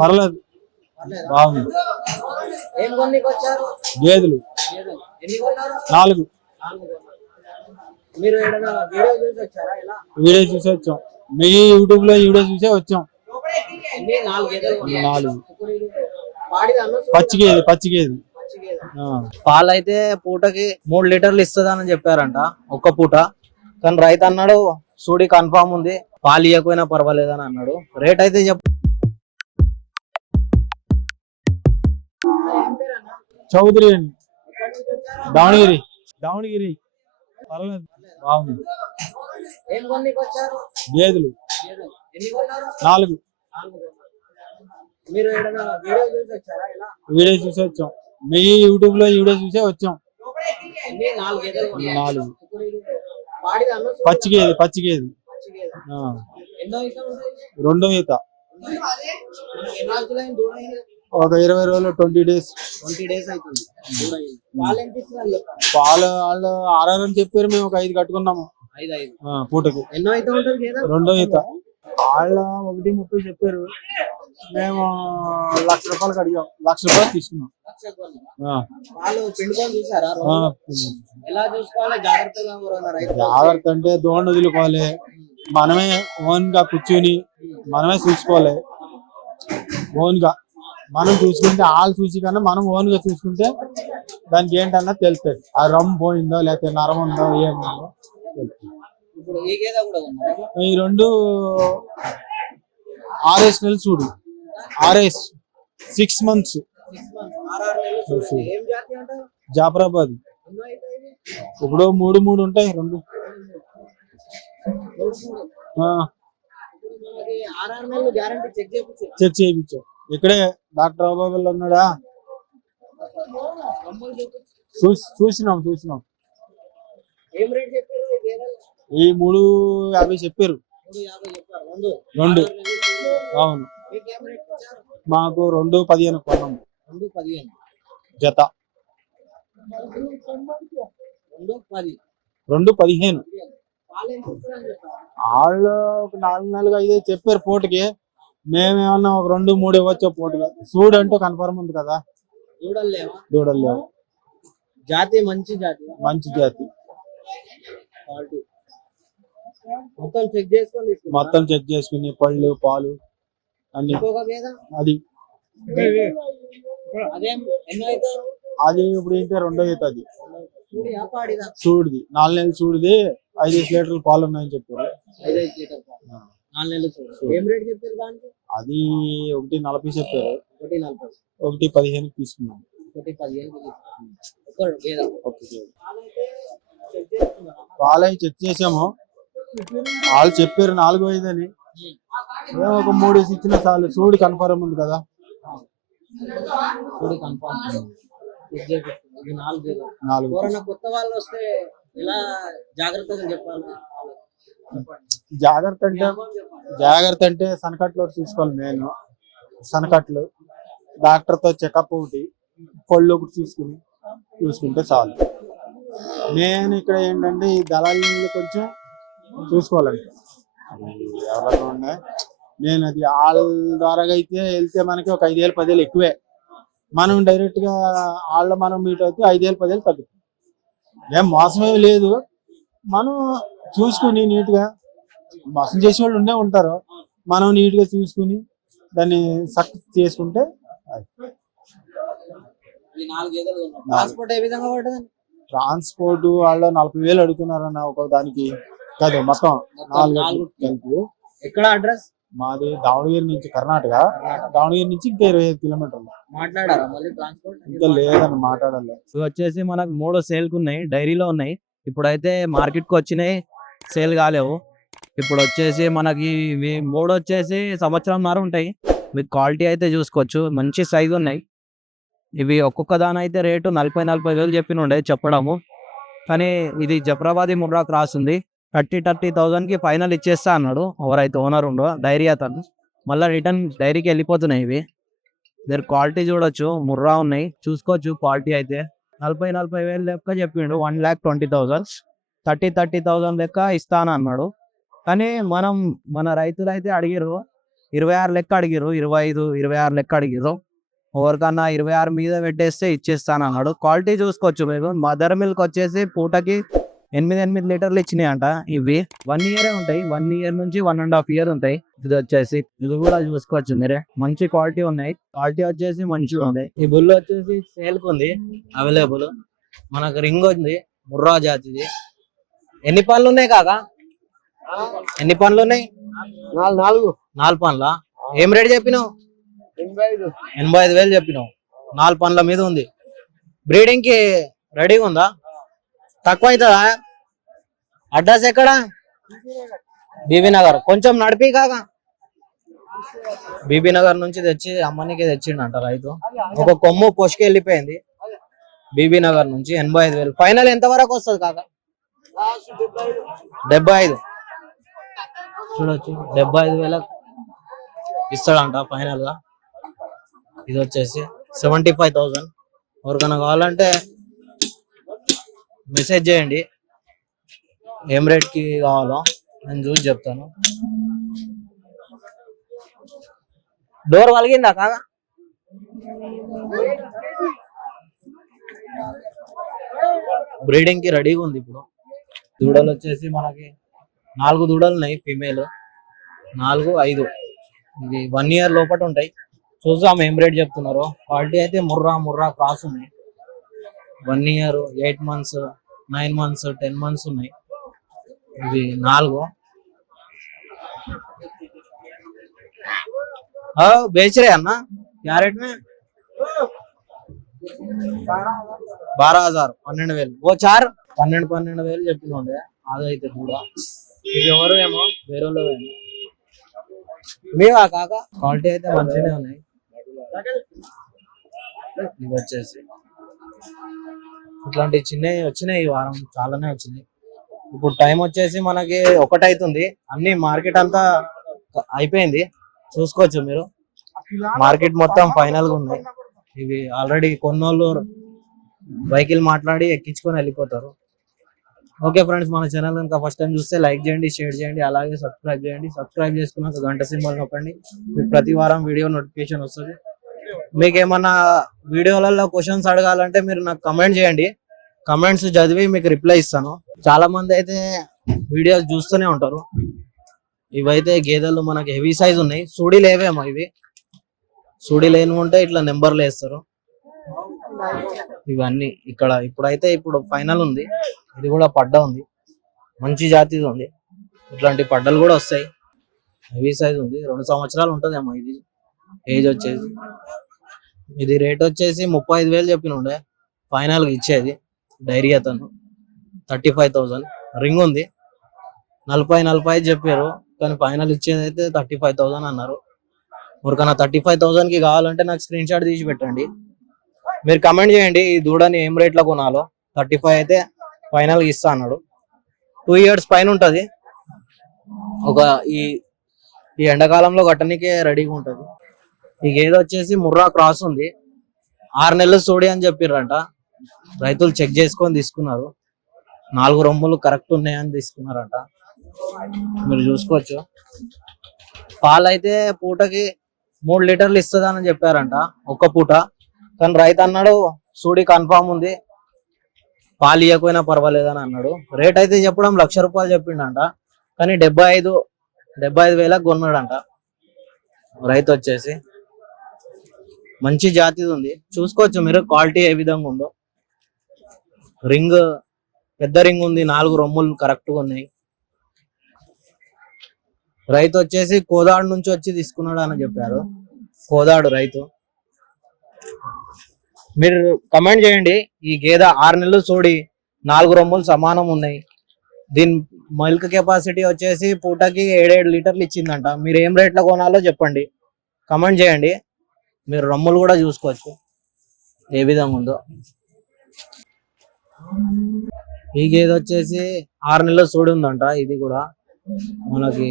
పర్లేదు, బాగుంది. గేదెలు 4. వీడియో చూసి వచ్చాం. మీ యూట్యూబ్ లో వీడియో చూసే వచ్చాం. 4. పచ్చిగేది. పాలు అయితే పూటకి 3 లీటర్లు ఇస్తుందని చెప్పారంట ఒక్క పూట. కానీ రైతు అన్నాడు సూడి కన్ఫామ్ ఉంది, పాలు ఇవ్వకపోయినా పర్వాలేదని అన్నాడు. రేట్ అయితే చౌదరి అండి, దావణగిరి. పర్లేదు, బాగుంది. గేదెలు 4. వీడియో చూసి వచ్చాం. మీ యూట్యూబ్ లో వీడియో చూసే వచ్చాం. 4. పచ్చిగేది. రెండో ఈత. ఒక 20 రోజులు, 20 డేస్ అవుతుంది. పాలు వాళ్ళు 6 అని చెప్పారు. మేము ఒక 5 కట్టుకున్నాము పూటకి. రెండో ఈత. వాళ్ళ 1.30 చెప్పారు. మేము ₹1,00,000 అడిగాం. ₹1,00,000 తీసుకున్నాం. జాగ్రత్త అంటే దోణి వదులుకోవాలి. మనమే ఓన్ గా కూర్చొని మనమే చూసుకోవాలి. ఓన్ గా మనం చూసుకుంటే వాళ్ళు చూసి కన్నా మనం ఓన్ గా చూసుకుంటే దానికి ఏంటన్నా తెలుస్తుంది. ఆ రమ్ పోయిందో లేకపోతే నరం ఉందో ఏముందో తెలుస్తుంది. ఈ 2 RS నెలలు చూడు. RS 6 months. జాఫరాబాద్. ఇప్పుడు 3 ఉంటాయి. 2 చెక్ చేయించాం. ఇక్కడే డాక్టర్ అబాబుల్ ఉన్నాడా, చూసినాం. ఈ 3.50 చెప్పారు. 2. అవును, మాకు 2.15 కొన్నాము. జత 2.15. వాళ్ళు ఒక 4-5 చెప్పారు పూటకి. మేమేమన్నా ఒక 2-3 ఇవ్వచ్చు పూటకి. సూడు అంటే కన్ఫర్మ్ ఉంది కదా. దూడలు లేవు. జాతి మంచి జాతి. మొత్తం చెక్ చేసుకుని పళ్ళు పాలు అన్ని. అది ఇప్పుడు ఏంటంటే రెండో ఈత. అది సూడిది 4 నెలలు. సూడిది 5 లీటర్లు పాలు ఉన్నాయని చెప్పారు. అది 1.40 చెప్పారు. 1.15 తీసుకున్నాం. పాలు చెక్ చేసాము. వాళ్ళు చెప్పారు 4-5 అని. మేము ఒక 3 ఇచ్చిన చాలు. సూడి కన్ఫర్మ్ ఉంది కదా. కొత్త వాళ్ళు వస్తే ఎలా జాగ్రత్తగా చెప్పాలి? జాగ్రత్త అంటే సనకట్లు చూసుకోవాలి. నేను సనకట్లు డాక్టర్ తో చెకప్ ఒకటి, పళ్ళు ఒకటి చూసుకుంటే చాలు. నేను ఇక్కడ ఏంటంటే ఈ దళాలు కొంచెం చూసుకోవాలంటే ఎవరైనా ఉన్నాయి. నేను అది వాళ్ళ ద్వారా అయితే వెళ్తే మనకి ఒక 5,000-10,000 ఎక్కువే. మనం డైరెక్ట్ గా మనం మీట్ అయితే 5,000-10,000 తగ్గుతుంది. ఏం మోసమేమి లేదు. మనం చూసుకుని నీట్ గా, మోసం చేసే వాళ్ళు ఉంటారు. మనం నీట్ గా చూసుకుని దాన్ని సక్సెస్ చేసుకుంటే ట్రాన్స్పోర్ట్ వాళ్ళు 40,000 అడుగుతున్నారన్న ఒక దానికి కాదు. మొత్తం 4 కలిపి. ఎక్కడ అడ్రస్? మాది దావణగిరి నుంచి, కర్ణాటక. దావణగిరి నుంచి ఇంకా 25 కిలోమీటర్లు. ఇంకా లేదని మాట్లాడాలి. వచ్చేసి మనకు 3 సేల్ కు ఉన్నాయి, డైరీలో ఉన్నాయి. ఇప్పుడైతే మార్కెట్ కు వచ్చినాయి, సేల్ కాలేవు. ఇప్పుడు వచ్చేసి మనకి 3 వచ్చేసి సంవత్సరంన్నర ఉంటాయి. మీకు క్వాలిటీ అయితే చూసుకోవచ్చు, మంచి సైజు ఉన్నాయి. ఇవి ఒక్కొక్క దాని అయితే రేటు 40,000 చెప్పినుండే చెప్పడము. కానీ ఇది జఫరాబాదీ ముర్రా క్రాస్ ఉంది. 30,000కి ఫైనల్ ఇచ్చేస్తా అన్నాడు ఎవరైతే ఓనర్ ఉండో, డైరీ అతను. మళ్ళీ రిటర్న్ డైరీకి వెళ్ళిపోతున్నాయి ఇవి. మీరు క్వాలిటీ చూడొచ్చు, ముర్రా ఉన్నాయి, చూసుకోవచ్చు. క్వాలిటీ అయితే 40,000 లెక్క చెప్పిండు. 1,20,000 30,000 లెక్క ఇస్తాను అన్నాడు. కానీ మన రైతులు అయితే అడిగారు 26 లెక్క అడిగిర్రు, 25, 26 లెక్క అడిగిర్రు. ఎవరికన్నా 26 మీద పెట్టేస్తే ఇచ్చేస్తాను అన్నాడు. క్వాలిటీ చూసుకోవచ్చు మీరు. మదర్ మిల్క్ వచ్చేసి పూటకి 8 లీటర్లు ఇచ్చినాయి అంట. ఇవి 1 ఇయరే ఉంటాయి, 1 ఇయర్ నుంచి 1.5 ఇయర్ ఉంటాయి. ఇది వచ్చేసి ఇది కూడా చూసుకోవచ్చు మీరే, మంచి క్వాలిటీ ఉన్నాయి. క్వాలిటీ వచ్చేసి మంచిగా ఉంది. ఈ బుల్ వచ్చేసి సేల్ కు ఉంది, అవైలబుల్. మనకు రింగ్ ఉంది, ముర్రా జాతిది. ఎన్ని పనులు ఉన్నాయి కాకా? ఎన్ని పనులు ఉన్నాయి? 4 పనుల. ఏం రేట్ చెప్పినావు? 85,000 చెప్పినావు. 4 పనుల మీద ఉంది. బ్రీడింగ్ కి రెడీగా ఉందా? తక్కువ అవుతుందా? అడ్రస్ ఎక్కడ? బీబీ నగర్. కొంచెం నడిపి కాగా. బీబీ నగర్ నుంచి తెచ్చి అమ్మనికి తెచ్చిండంట రైతు. ఒక కొమ్ము పొష్కి వెళ్ళిపోయింది. బీబీ నగర్ నుంచి 85,000. ఫైనల్ ఎంత వరకు వస్తుంది కాక? 75. చూడొచ్చు, 75,000 ఇస్తాడంట ఫైనల్ గా. ఇది వచ్చేసి 75,000. ఎవరికైనా కావాలంటే మెసేజ్ చేయండి, ఏం రేట్ కి కావాలో నేను చూసి చెప్తాను. డోర్ వలిగిందా కాగా? బ్రీడింగ్ కి రెడీగా ఉంది ఇప్పుడు. దూడలు వచ్చేసి మనకి 4 దూడలు ఉన్నాయి, ఫీమేల్ 4, 5. ఇది 1 ఇయర్ లోపల ఉంటాయి. చూద్దాం ఏం రేట్ చెప్తున్నారు. క్వాలిటీ అయితే ముర్రా క్రాస్ ఉన్నాయి. 1 ఇయర్, 8 months, 9 months, 10 months ఉన్నాయి. ఇవి 4. बेच रहे हैं ना? क्या रेट में? 12,000, 12,000. वो 4 12,000 చెప్పినండే. అదైతే కూడా ఇది ఎవరు ఏమో వేరే వాళ్ళు మీవా కాక? క్వాలిటీ అయితే మంచిగానే ఉన్నాయి. ఇవి వచ్చేసి ఇట్లాంటి చిన్నవి వచ్చినాయి ఈ వారం, చాలానే వచ్చినాయి. ఇప్పుడు టైం వచ్చేసి మనకి 1 అవుతుంది. అన్ని మార్కెట్ అంతా అయిపోయింది, చూసుకోవచ్చు మీరు. మార్కెట్ మొత్తం ఫైనల్ గా ఉన్నాయి. ఇవి ఆల్రెడీ కొన్నోళ్ళు వెహికల్ మాట్లాడి ఎక్కించుకొని వెళ్ళిపోతారు. ఓకే ఫ్రెండ్స్, మన ఛానల్ కనుక ఫస్ట్ టైం చూస్తే లైక్ చేయండి, షేర్ చేయండి, అలాగే సబ్స్క్రైబ్ చేయండి. సబ్స్క్రైబ్ చేసుకున్నాక గంట సింబల్ నొక్కండి. మీకు ప్రతి వారం వీడియో నోటిఫికేషన్ వస్తుంది. మీకు ఏమన్నా వీడియోలలో క్వశ్చన్స్ అడగాలంటే మీరు నాకు కమెంట్ చేయండి. కమెంట్స్ చదివి మీకు రిప్లై ఇస్తాను. చాలా మంది అయితే వీడియోస్ చూస్తూనే ఉంటారు. ఇవైతే గేదెలు మనకి హెవీ సైజ్ ఉన్నాయి. సూడి లేవేమో ఇవి. సూడి లేని ఉంటే ఇట్లా నెంబర్లు వేస్తారు. ఇవన్నీ ఇక్కడ ఇప్పుడు ఫైనల్ ఉంది. ఇది కూడా పడ్డ ఉంది, మంచి జాతి ఉంది. ఇట్లాంటి పడ్డలు కూడా వస్తాయి. హెవీ సైజ్ ఉంది, 2 సంవత్సరాలు ఉంటుందేమో ఇది ఏజ్ వచ్చేసి. ఇది రేట్ వచ్చేసి 35,000 చెప్పినుండే. ఫైనల్ గా ఇచ్చేది డైరీ అతను 35,000. రింగ్ ఉంది, 40 చెప్పారు, కానీ ఫైనల్ ఇచ్చేది అయితే 35,000 అన్నారు. ఎవరికైనా 35,000 కి కావాలంటే నాకు స్క్రీన్ షాట్ తీసి పెట్టండి. మీరు కమెంట్ చేయండి ఈ దూడని ఏం రేట్లో కొనాలో. 35 అయితే ఫైనల్ గా ఇస్తా అన్నాడు. 2 years పైన ఉంటది. ఒక ఈ ఎండాకాలంలో కట్టనికే రెడీగా ఉంటది. ఈ గేదె వచ్చేసి ముర్రా క్రాస్ ఉంది. 6 నెలలు సోడి అని చెప్పిర్రంట. రైతులు చెక్ చేసుకొని తీసుకున్నారు. 4 రొమ్ములు కరెక్ట్ ఉన్నాయని తీసుకున్నారంట. మీరు చూసుకోవచ్చు. పాలు అయితే పూటకి 3 లీటర్లు ఇస్తుందని చెప్పారంట ఒక్క పూట. కానీ రైతు అన్నాడు సూడి కన్ఫామ్ ఉంది, పాలు ఇవ్వకపోయినా పర్వాలేదని అన్నాడు. రేట్ అయితే చెప్పడం 1,00,000 రూపాయలు చెప్పిండంట. కానీ 75,000 కొన్నాడంట రైతు వచ్చేసి. మంచి జాతిది ఉంది, చూసుకోవచ్చు మీరు క్వాలిటీ ఏ విధంగా ఉందో. రింగ్ పెద్ద రింగ్ ఉంది, 4 రొమ్ములు కరెక్ట్ గా ఉన్నాయి. రైతు వచ్చేసి కోదాడు నుంచి వచ్చి తీసుకున్నాడు అని చెప్పారు. కోదాడు రైతు. మీరు కమెంట్ చేయండి. ఈ గేదె 6 నెలలు చూడి 4 రొమ్ములు సమానం ఉన్నాయి. దీని మిల్క్ కెపాసిటీ వచ్చేసి పూటకి 7 లీటర్లు ఇచ్చిందంట. మీరు ఏం రేట్లో కొనాలో చెప్పండి, కమెంట్ చేయండి. మీరు రొమ్ములు కూడా చూసుకోవచ్చు ఏ విధంగా ఉందో. ఈ గేదె వచ్చేసి 6 నెలలు సూడి ఉందంట. ఇది కూడా మనకి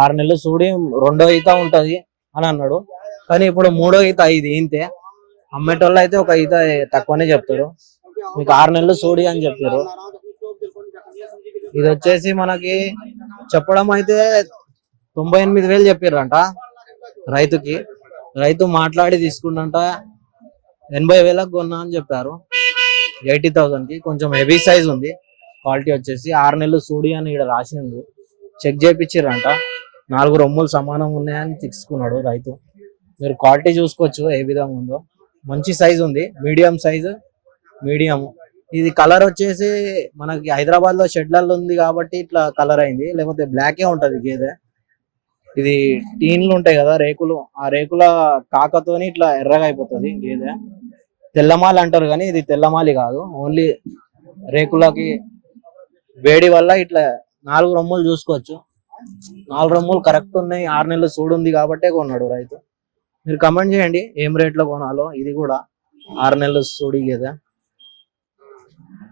6 నెలలు సూడి 2వ ఈత ఉంటది అని అన్నాడు. కానీ ఇప్పుడు 3వ ఈత ఇది ఇంతే. అమ్మేటోళ్ళు అయితే ఒక ఈత తక్కువనే చెప్తారు. మీకు 6 నెలలు సూడి అని చెప్పారు. ఇది వచ్చేసి మనకి చెప్పడం అయితే 98,000 చెప్పారంట. రైతుకి. రైతు మాట్లాడి తీసుకుంటా 80,000 కొన్నా అని చెప్పారు. 80,000 కి. కొంచెం హెవీ సైజ్ ఉంది. క్వాలిటీ వచ్చేసి 6 నెలలు సూడి అని ఇక్కడ రాసింది. చెక్ చేయించారంట. 4 రొమ్ములు సమానంగా ఉన్నాయని తీసుకున్నాడు రైతు. మీరు క్వాలిటీ చూసుకోవచ్చు ఏ విధంగా ఉందో. మంచి సైజ్ ఉంది. Medium size. మీడియం. ఇది కలర్ వచ్చేసి మనకి హైదరాబాద్ లో షెడ్లలో ఉంది కాబట్టి ఇట్లా కలర్ అయింది. లేకపోతే బ్లాకే ఉంటది గేదె. ఇది టీన్లు ఉంటాయి కదా రేకులు, ఆ రేకుల కాకతోని ఇట్లా ఎర్రగా అయిపోతుంది గేదె. తెల్లమాలి అంటారు కానీ ఇది తెల్లమాలి కాదు. ఓన్లీ రేకులకి వేడి వల్ల ఇట్లా 4 రొమ్ములు చూసుకోవచ్చు. 4 రొమ్ములు కరెక్ట్ ఉన్నాయి. 6 నెలలు సూడుంది కాబట్టే కొన్నాడు రైతు. మీరు కమెంట్ చేయండి ఏం రేట్లో కొనాలో. ఇది కూడా 6 నెలలు సూడి గేదె.